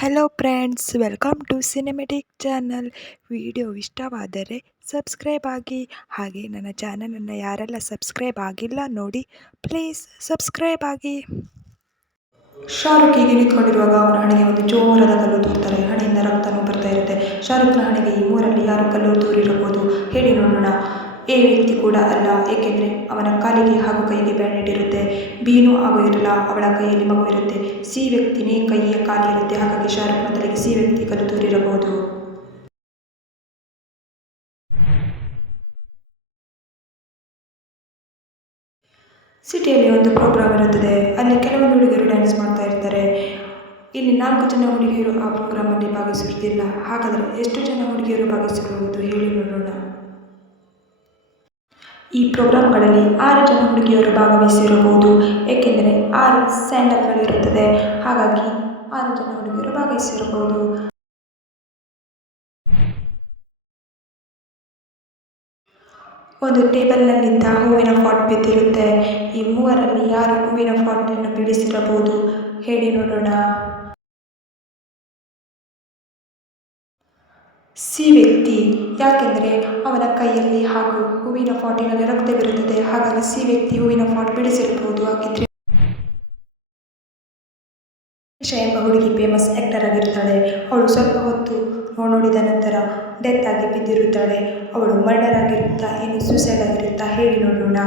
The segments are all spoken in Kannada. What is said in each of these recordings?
Hello friends, welcome to cinematic channel. Video ಇಷ್ಟವಾದರೆ ಸಬ್ಸ್ಕ್ರೈಬ್ ಆಗಿ. ಹಾಗೆ ನನ್ನ ಚಾನಲನ್ನು ಯಾರೆಲ್ಲ ಸಬ್ಸ್ಕ್ರೈಬ್ ಆಗಿಲ್ಲ ನೋಡಿ, ಪ್ಲೀಸ್ ಸಬ್ಸ್ಕ್ರೈಬ್ ಆಗಿ. ಶಾರುಖ್ ಹೀಗೆ ನಿಂತ್ಕೊಂಡಿರುವಾಗ ಅವನ ಹಣೆಗೆ ಒಂದು ಜೋರಾದ ಕಲ್ಲು ತೂರ್ತಾರೆ. ಹಣೆಯಿಂದ ರಕ್ತನೂ ಬರ್ತಾ ಇರುತ್ತೆ. ಶಾರುಖ್ನ ಹಣೆಗೆ ಈ ಮೂರಲ್ಲಿ ಯಾರು ಕಲ್ಲು ತೂರಿರಬಹುದು ಹೇಳಿ ನೋಡೋಣ. ಎ ವ್ಯಕ್ತಿ ಕೂಡ ಅಲ್ಲ, ಏಕೆಂದರೆ ಅವನ ಕಾಲಿಗೆ ಹಾಗೂ ಕೈಗೆ ಬ್ಯಾಂಡೇಡ್ ಇರುತ್ತೆ. ಬಿನೂ ಹಾಗೂ ಇರಲ್ಲ, ಅವಳ ಕೈಯಲ್ಲಿ ಮಗು ಇರುತ್ತೆ. ಸಿ ವ್ಯಕ್ತಿನೇ ಕೈಯ ಕಾಲಿ ಇರುತ್ತೆ, ಹಾಗಾಗಿ ಶಾರುಖ್ನ ತಲೆಗೆ ಸಿ ವ್ಯಕ್ತಿ ಕಲ್ಲು ತೂರಿರಬಹುದು. ಸಿಟಿಯಲ್ಲಿ ಒಂದು ಪ್ರೋಗ್ರಾಮ್ ಇರುತ್ತದೆ. ಅಲ್ಲಿ ಕೆಲವೊಂದು ಹುಡುಗಿಯರು ಡ್ಯಾನ್ಸ್ ಮಾಡ್ತಾ ಇರ್ತಾರೆ. ಇಲ್ಲಿ 4 ಜನ ಹುಡುಗಿಯರು ಆ ಪ್ರೋಗ್ರಾಮಲ್ಲಿ ಭಾಗವಹಿಸುತ್ತಿಲ್ಲ. ಹಾಗಾದರೆ ಎಷ್ಟು ಜನ ಹುಡುಗಿಯರು ಭಾಗವಹಿಸಿರುವುದು ಹೇಳಿ ನೋಡೋಣ. ಈ ಪ್ರೋಗ್ರಾಮ್ಗಳಲ್ಲಿ 6 ಜನ ಹುಡುಗಿಯರು ಭಾಗವಹಿಸಿರಬಹುದು, ಏಕೆಂದರೆ 6 ಸ್ಯಾಂಡಲ್ಗಳಿರುತ್ತದೆ. ಹಾಗಾಗಿ 6 ಜನ ಹುಡುಗಿಯರು ಭಾಗವಹಿಸಿರಬಹುದು. ಒಂದು ಟೇಬಲ್ನಲ್ಲಿದ್ದ ಹೂವಿನ ಪಾಟ್ ಬಿದ್ದಿರುತ್ತೆ. ಈ ಮೂವರಲ್ಲಿ ಯಾರು ಹೂವಿನ ಪಾಟನ್ನು ಬಿಡಿಸಿರಬಹುದು ಹೇಳಿ ನೋಡೋಣ. ಸಿ ವ್ಯಕ್ತಿ, ಯಾಕೆಂದರೆ ಅವನ ಕೈಯಲ್ಲಿ ಹಾಗೂ ಹೂವಿನ ಪಾಟಿನಲ್ಲಿ ರಕ್ತವಿರುತ್ತದೆ. ಹಾಗಾಗಿ ಸಿ ವ್ಯಕ್ತಿ ಹೂವಿನ ಪಾಟ್ ಬಿಡಿಸಿರಬಹುದು. ಹಾಗಿದ್ರೆ ನಿಶಾ ಎಂಬ ಹುಡುಗಿ ಫೇಮಸ್ ಆ್ಯಕ್ಟರ್ ಆಗಿರ್ತಾಳೆ. ಅವಳು ಸ್ವಲ್ಪ ಹೊತ್ತು ನೋಡಿದ ನಂತರ ಡೆತ್ ಆಗಿ ಬಿದ್ದಿರುತ್ತಾಳೆ. ಅವಳು ಮರ್ಡರ್ ಆಗಿರುತ್ತಾ ಏನು ಸೂಸೈಡ್ ಆಗಿರುತ್ತಾ ಹೇಳಿ ನೋಡೋಣ.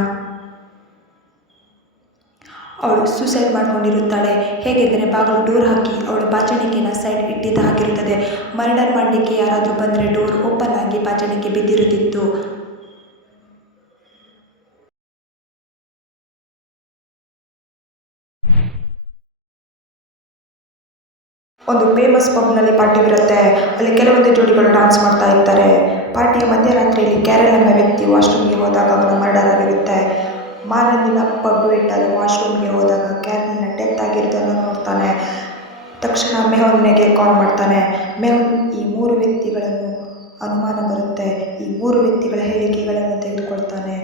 ಅವಳು ಸೂಸೈಡ್ ಮಾಡ್ಕೊಂಡಿರುತ್ತಾಳೆ. ಹೇಗೆಂದರೆ ಬಾಗಿಲು ಡೋರ್ ಹಾಕಿ ಅವಳು ಬಾಚಣಿಕೆನ ಸೈಡ್ ಇಟ್ಟಿದ್ದ ಹಾಗಿರುತ್ತದೆ. ಮರ್ಡರ್ ಮಾಡಲಿಕ್ಕೆ ಯಾರಾದರೂ ಬಂದರೆ ಡೋರ್ ಓಪನ್ ಆಗಿ ಬಾಚಣಿಕೆ ಬಿದ್ದಿರುತ್ತಿತ್ತು. ಒಂದು ಫೇಮಸ್ ಪಬ್ನಲ್ಲಿ ಪಾರ್ಟಿವಿರುತ್ತೆ. ಅಲ್ಲಿ ಕೆಲವೊಂದು ಜೋಡಿಗಳು ಡ್ಯಾನ್ಸ್ ಮಾಡ್ತಾ ಇರ್ತಾರೆ. ಪಾರ್ಟಿಯ ಮಧ್ಯರಾತ್ರಿಯಲ್ಲಿ ಕ್ಯಾರಲ್ ಎಂಬ ವ್ಯಕ್ತಿ ವಾಶ್ರೂಮ್ಗೆ ಹೋದಾಗ ಅವನ ಮರ್ಡರ್ ಆಗಿರುತ್ತೆ. ಮಾರನೇ ದಿನ ಪಬ್ ವೇಟರ್ ವಾಶ್ರೂಮ್ಗೆ ಹೋದಾಗ ಕ್ಯಾರಲ್ನ ಡೆತ್ ಆಗಿರೋದನ್ನು ನೋಡ್ತಾನೆ. ತಕ್ಷಣ ಮೆಹುನ್ಗೆ ಕಾಲ್ ಮಾಡ್ತಾನೆ. ಮೆಹುನ್ ಈ 3 ವ್ಯಕ್ತಿಗಳನ್ನು ಅನುಮಾನ ಬರುತ್ತೆ. ಈ 3 ವ್ಯಕ್ತಿಗಳ ಹೇಳಿಕೆಗಳನ್ನು ತೆಗೆದುಕೊಳ್ತಾನೆ.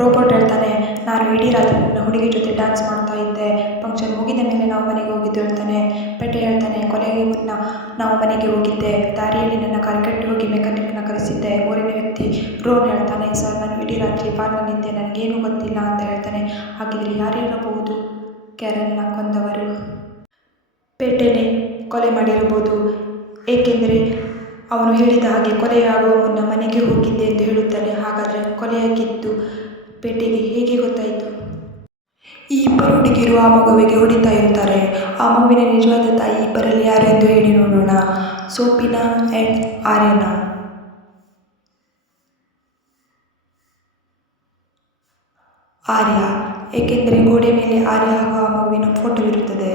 ರೋಬೋಟ್ ಹೇಳ್ತಾನೆ, ನಾನು ಇಡೀ ರಾತ್ರಿ ನನ್ನ ಹುಡುಗಿ ಜೊತೆ ಡ್ಯಾನ್ಸ್ ಮಾಡ್ತಾ ಇದ್ದೆ. ಫಂಕ್ಷನ್ ಮುಗಿದ ಮೇಲೆ ನಾವು ಮನೆಗೆ ಹೋಗಿದ್ದು ಹೇಳ್ತಾನೆ. ಪೇಟೆ ಹೇಳ್ತಾನೆ, ಕೊಲೆಗೆ ಮುನ್ನ ನಾವು ಮನೆಗೆ ಹೋಗಿದ್ದೆ. ದಾರಿಯಲ್ಲಿ ನನ್ನ ಕಾರ್ ಕೆಟ್ಟು ಹೋಗಿ ಮೆಕ್ಯಾನಿಕ್ನ ಕರೆಸಿದ್ದೆ. 3ನೇ ವ್ಯಕ್ತಿ ರೋನ್ ಹೇಳ್ತಾನೆ, ಸರ್ ನಾನು ಇಡೀ ರಾತ್ರಿ ಬಾರ್ನಲ್ಲಿದ್ದೆ, ನನಗೇನು ಗೊತ್ತಿಲ್ಲ ಅಂತ ಹೇಳ್ತಾನೆ. ಹಾಗಿದ್ರೆ ಯಾರಿರಬಹುದು ಕ್ಯಾರಲ್ನ ಕೊಂದವರು? ಪೇಟೆನೇ ಕೊಲೆ ಮಾಡಿರಬಹುದು, ಏಕೆಂದರೆ ಅವನು ಹೇಳಿದ ಹಾಗೆ ಕೊಲೆಯಾಗುವ ಮುನ್ನ ಮನೆಗೆ ಹೋಗಿದ್ದೆ ಎಂದು ಹೇಳುತ್ತಾನೆ. ಹಾಗಾದರೆ ಕೊಲೆಯಾಗಿದ್ದು ಪೇಟೆಗೆ ಹೇಗೆ ಗೊತ್ತಾಯಿತು? ಈ 2 ಹುಡುಗಿಯರು ಆ ಮಗುವಿಗೆ ಹೊಡಿತಾ ಇರ್ತಾರೆ. ಆ ಮಗುವಿನ ನಿಜವಾದ ತಾಯಿ ಇಬ್ಬರಲ್ಲಿ ಯಾರು ಎಂದು ಹೇಳಿ ನೋಡೋಣ. ಸೋಫಿನಾ ಆ್ಯಂಡ್ ಆರ್ಯನಾ. ಆರ್ಯ, ಏಕೆಂದರೆ ಗೋಡೆ ಮೇಲೆ ಆರ್ಯ ಹಾಗೂ ಆ ಮಗುವಿನ ಫೋಟೋವಿರುತ್ತದೆ.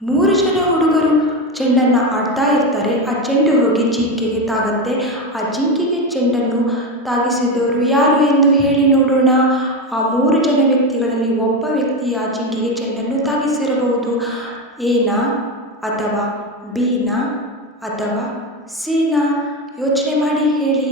ಮೂರು ಜನ ಹುಡುಗರು ಚೆಂಡನ್ನು ಆಡ್ತಾ ಇರ್ತಾರೆ. ಆ ಚೆಂಡು ಹೋಗಿ ಜಿಂಕೆಗೆ ತಾಗುತ್ತೆ. ಆ ಜಿಂಕೆಗೆ ಚೆಂಡನ್ನು ತಾಗಿಸಿದವರು ಯಾರು ಎಂದು ಹೇಳಿ ನೋಡೋಣ. ಆ 3 ಜನ ವ್ಯಕ್ತಿಗಳಲ್ಲಿ ಒಬ್ಬ ವ್ಯಕ್ತಿ ಆ ಜಿಂಕೆಗೆ ಚೆಂಡನ್ನು ತಾಗಿಸಿರಬಹುದು. ಎನಾ ಅಥವಾ ಬಿನಾ ಅಥವಾ ಸಿನಾ? ಯೋಚನೆ ಮಾಡಿ ಹೇಳಿ.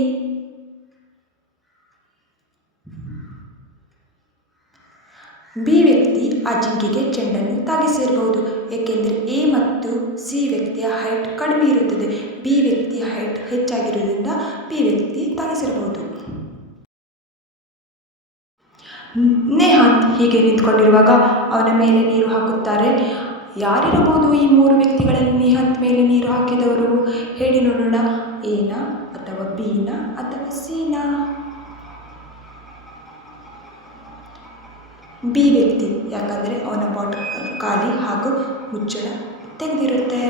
ಬಿ ವ್ಯಕ್ತಿ ಆ ಜಿಂಕೆಗೆ ಚೆಂಡನ್ನು ತಾಗಿಸಿರಬಹುದು, ಏಕೆಂದರೆ ಎ ಮತ್ತು ಸಿ ವ್ಯಕ್ತಿಯ ಹೈಟ್ ಕಡಿಮೆ ಇರುತ್ತದೆ. ಬಿ ವ್ಯಕ್ತಿಯ ಹೈಟ್ ಹೆಚ್ಚಾಗಿರುವುದರಿಂದ ಬಿ ವ್ಯಕ್ತಿ ತಾಗಿಸಿರಬಹುದು. ನೇಹಾಂತ್ ಹೀಗೆ ನಿಂತ್ಕೊಂಡಿರುವಾಗ ಅವನ ಮೇಲೆ ನೀರು ಹಾಕುತ್ತಾರೆ. ಯಾರಿರಬಹುದು ಈ 3 ವ್ಯಕ್ತಿಗಳಲ್ಲಿ ನೇಹಾಂತ್ ಮೇಲೆ ನೀರು ಹಾಕಿದವರು ಹೇಳಿ ನೋಡೋಣ. ಎನಾ ಅಥವಾ ಬಿನಾ ಅಥವಾ ಸಿನಾ? ಬಿ ವ್ಯಕ್ತಿ, ಯಾಕಂದರೆ ಅವನ ಬಾಟಲ್ ಖಾಲಿ ಹಾಗೂ ಮುಚ್ಚಳ ತೆಗೆದಿರುತ್ತೆ.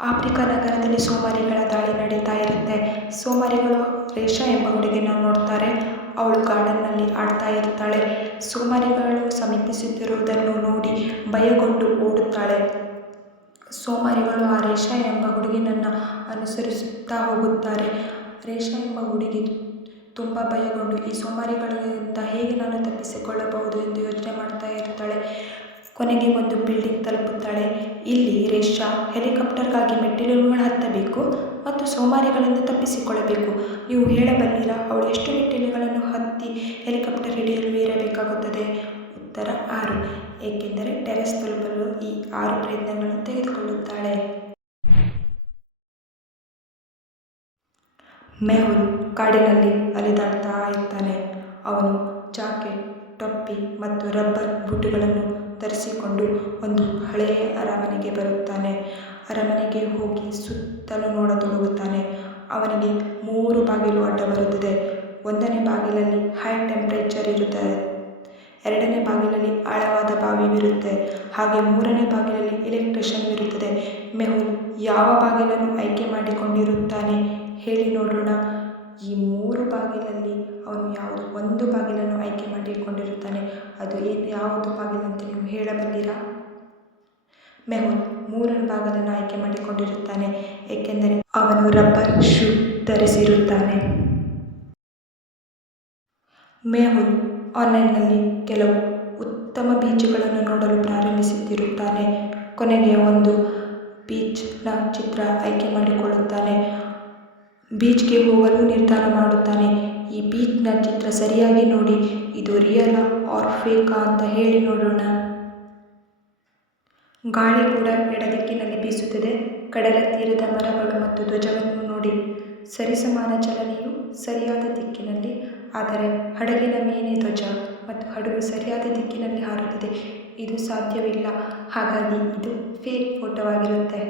ಆಫ್ರಿಕಾ ನಗರದಲ್ಲಿ ಸೋಮಾರಿಗಳ ದಾಳಿ ನಡೀತಾ ಇರುತ್ತೆ. ಸೋಮಾರಿಗಳು ರೇಷಾ ಎಂಬ ಹುಡುಗಿಯನ್ನು ನೋಡ್ತಾರೆ. ಅವಳು ಗಾರ್ಡನ್ನಲ್ಲಿ ಆಡ್ತಾ ಇರ್ತಾಳೆ. ಸೋಮಾರಿಗಳು ಸಮೀಪಿಸುತ್ತಿರುವುದನ್ನು ನೋಡಿ ಭಯಗೊಂಡು ಓಡುತ್ತಾಳೆ. ಸೋಮಾರಿಗಳು ಆ ರೇಷಾ ಎಂಬ ಹುಡುಗಿನನ್ನು ಅನುಸರಿಸುತ್ತಾ ಹೋಗುತ್ತಾರೆ. ರೇಷಾ ಎಂಬ ಹುಡುಗಿ ತುಂಬ ಭಯಗೊಂಡು ಈ ಸೋಮಾರಿಗಳಿಂದ ಹೇಗೆ ನಾನು ತಪ್ಪಿಸಿಕೊಳ್ಳಬಹುದು ಎಂದು ಯೋಚನೆ ಮಾಡ್ತಾ ಇರ್ತಾಳೆ. ಕೊನೆಗೆ ಒಂದು ಬಿಲ್ಡಿಂಗ್ ತಲುಪುತ್ತಾಳೆ. ಇಲ್ಲಿ ರೇಷಾ ಹೆಲಿಕಾಪ್ಟರ್ಗಾಗಿ ಮೆಟ್ಟಿಲುಗಳನ್ನು ಹತ್ತಬೇಕು ಮತ್ತು ಸೋಮಾರಿಗಳಿಂದ ತಪ್ಪಿಸಿಕೊಳ್ಳಬೇಕು. ನೀವು ಹೇಳಬಲ್ಲಿರಾ ಅವಳು ಎಷ್ಟು ಮೆಟ್ಟಿಲುಗಳನ್ನು ಹತ್ತಿ ಹೆಲಿಕಾಪ್ಟರ್ ಹಿಡಿಯಲು ಏರಬೇಕಾಗುತ್ತದೆ? ಉತ್ತರ 6, ಏಕೆಂದರೆ ಟೆರೆಸ್ ತಲುಪಲು ಈ 6 ಪ್ರಯತ್ನಗಳನ್ನು ತೆಗೆದುಕೊಳ್ಳುತ್ತಾಳೆ. ಮೆಹುಲ್ ಕಾಡಿನಲ್ಲಿ ಅಲೆದಾಡ್ತಾ ಇರ್ತಾನೆ. ಅವನು ಜಾಕೆಟ್, ಟೊಪ್ಪಿ ಮತ್ತು ರಬ್ಬರ್ ಬೂಟುಗಳನ್ನು ಧರಿಸಿಕೊಂಡು ಒಂದು ಹಳೆಯ ಅರಮನೆಗೆ ಬರುತ್ತಾನೆ. ಅರಮನೆಗೆ ಹೋಗಿ ಸುತ್ತಲೂ ನೋಡತೊಡಗುತ್ತಾನೆ. ಅವನಿಗೆ 3 ಬಾಗಿಲು ಅಡ್ಡ ಬರುತ್ತದೆ. 1ನೇ ಬಾಗಿಲಲ್ಲಿ ಹೈ ಟೆಂಪರೇಚರ್ ಇರುತ್ತದೆ, 2ನೇ ಬಾಗಿಲಲ್ಲಿ ಆಳವಾದ ಬಾವಿವಿರುತ್ತೆ, ಹಾಗೆ 3ನೇ ಬಾಗಿಲಲ್ಲಿ ಎಲೆಕ್ಟ್ರಿಷಿಯನ್ವಿರುತ್ತದೆ. ಮೆಹುಲ್ ಯಾವ ಬಾಗಿಲನ್ನು ಆಯ್ಕೆ ಮಾಡಿಕೊಂಡಿರುತ್ತಾನೆ ಹೇಳಿ ನೋಡೋಣ. ಈ 3 ಬಾಗಿಲಲ್ಲಿ ಅವನು ಒಂದು ಬಾಗಿಲನ್ನು ಆಯ್ಕೆ ಮಾಡಿಕೊಂಡಿರುತ್ತಾನೆ. ಅದು ಯಾವುದು ಬಾಗಿಲಂತ ನೀವು ಹೇಳಬಲ್ಲಿರಾ? ಮೆಹುಲ್ 3ನೇ ಬಾಗಿಲನ್ನು ಆಯ್ಕೆ ಮಾಡಿಕೊಂಡಿರುತ್ತಾನೆ, ಏಕೆಂದರೆ ಅವನು ರಬ್ಬರ್ ಶೂ ಧರಿಸಿರುತ್ತಾನೆ. ಮೆಹುಲ್ ಆನ್ಲೈನ್ನಲ್ಲಿ ಕೆಲವು ಉತ್ತಮ ಬೀಚ್ಗಳನ್ನು ನೋಡಲು ಪ್ರಾರಂಭಿಸುತ್ತಿರುತ್ತಾನೆ. ಕೊನೆಗೆ ಒಂದು ಬೀಚ್ನ ಚಿತ್ರ ಆಯ್ಕೆ ಮಾಡಿಕೊಳ್ಳುತ್ತಾನೆ. ಬೀಚ್ಗೆ ಹೋಗಲು ನಿರ್ಧಾರ ಮಾಡುತ್ತಾನೆ. ಈ ಬೀಚ್ನ ಚಿತ್ರ ಸರಿಯಾಗಿ ನೋಡಿ, ಇದು ರಿಯಲಾ ಆರ್ ಫೇಕಾ ಅಂತ ಹೇಳಿ ನೋಡೋಣ. ಗಾಳಿ ಕೂಡ ಎಡದಿಕ್ಕಿನಲ್ಲಿ ಬೀಸುತ್ತಿದೆ. ಕಡಲ ತೀರದ ಮರಗಳು ಮತ್ತು ಧ್ವಜವನ್ನು ನೋಡಿ. ಸರಿಸಮಾನ ಚಲನೆಯು ಸರಿಯಾದ ದಿಕ್ಕಿನಲ್ಲಿ, ಆದರೆ ಹಡಗಿನ ಮೇಲೆ ಧ್ವಜ ಮತ್ತು ಹಡಗು ಸರಿಯಾದ ದಿಕ್ಕಿನಲ್ಲಿ ಹಾರುತ್ತಿದೆ. ಇದು ಸಾಧ್ಯವಿಲ್ಲ, ಹಾಗಾಗಿ ಇದು ಫೇಕ್ ಫೋಟೋವಾಗಿರುತ್ತೆ.